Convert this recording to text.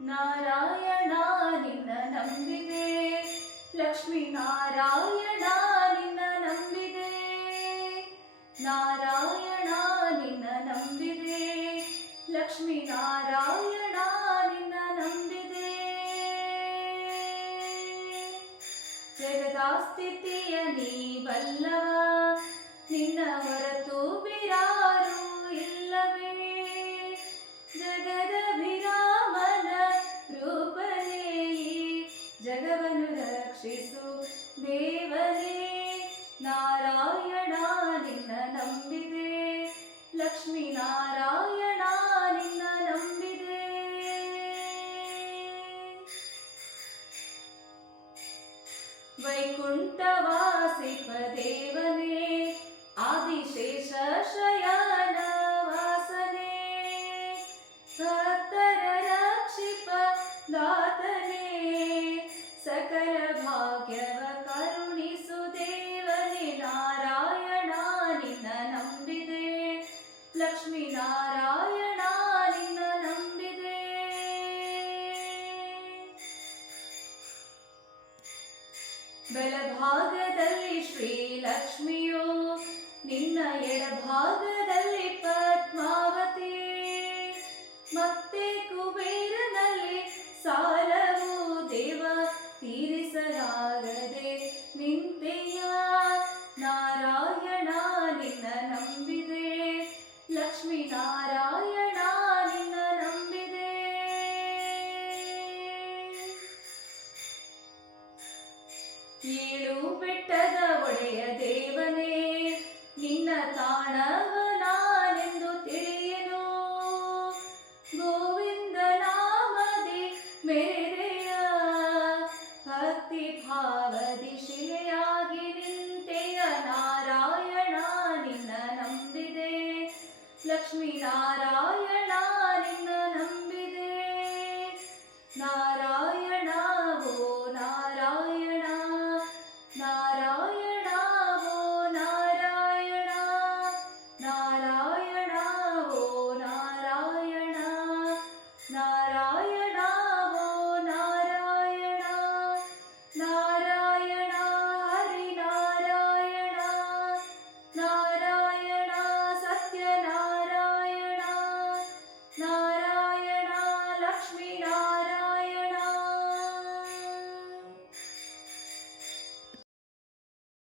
ನಾರಾಯಣ ನಿನ್ನ ನಂಬಿದೆ, ಲಕ್ಷ್ಮೀ ನಾರಾಯಣ ನಿನ್ನ ನಂಬಿದೆ, ನಾರಾಯಣ ನಿನ್ನ ನಂಬಿದೆ, ಲಕ್ಷ್ಮೀ ನಾರಾಯಣ ನಿನ್ನ ನಂಬಿದೆ. ಜಗದ ಸ್ಥಿತಿಯ ನೀ ಬಲ್ಲವ, ನಿನ್ನ ಹೊರತು ಬಿರಾರು ಇಲ್ಲವೇ. ಜಗದಭಿರಾಮನ ರೂಪನೇ, ಜಗವನ್ನು ರಕ್ಷಿಸು ದೇವನೇ. ನಾರಾಯಣ ನಿನ್ನ ನಂಬಿದೆ, ಲಕ್ಷ್ಮೀ ನಾರಾಯಣ ನಿನ್ನ ನಂಬಿದೆ. ವೈಕುಂಠವಾಸಿಪ ದೇವನೇ, ಆದಿಶೇಷ ಶಯನ ವಾಸನೆ, ಭಕ್ತರ ರಕ್ಷಿಪ ದಾತನೇ, ಸಕಲ ಭಾಗ್ಯವ ಕರುಣಿಸು ದೇವನೇ. ನಾರಾಯಣ ನಿನ್ನ ನಂಬಿದೆ, ಲಕ್ಷ್ಮೀ ನಾರಾಯಣ ನಿನ್ನ ನಂಬಿದೆ. ಬಲಭಾಗದಲ್ಲಿ ಶ್ರೀಲಕ್ಷ್ಮಿಯೋ, ನಿನ್ನ ಎಡಭಾಗದಲ್ಲಿ ಪದ್ಮಾವತಿ, ಮತ್ತೆ ಕುಬೇರನಲ್ಲಿ ಸಾಲವು ದೇವ ತೀರಿಸಲಾಗದೆ ನಿಂತೆಯ. ನಾರಾಯಣ ನಿನ್ನ ನಂಬಿದೆ, ಲಕ್ಷ್ಮೀ ನಾರಾಯಣ ನಿನ್ನ ನಂಬಿದೆ. ಏಳು ಬೆಟ್ಟ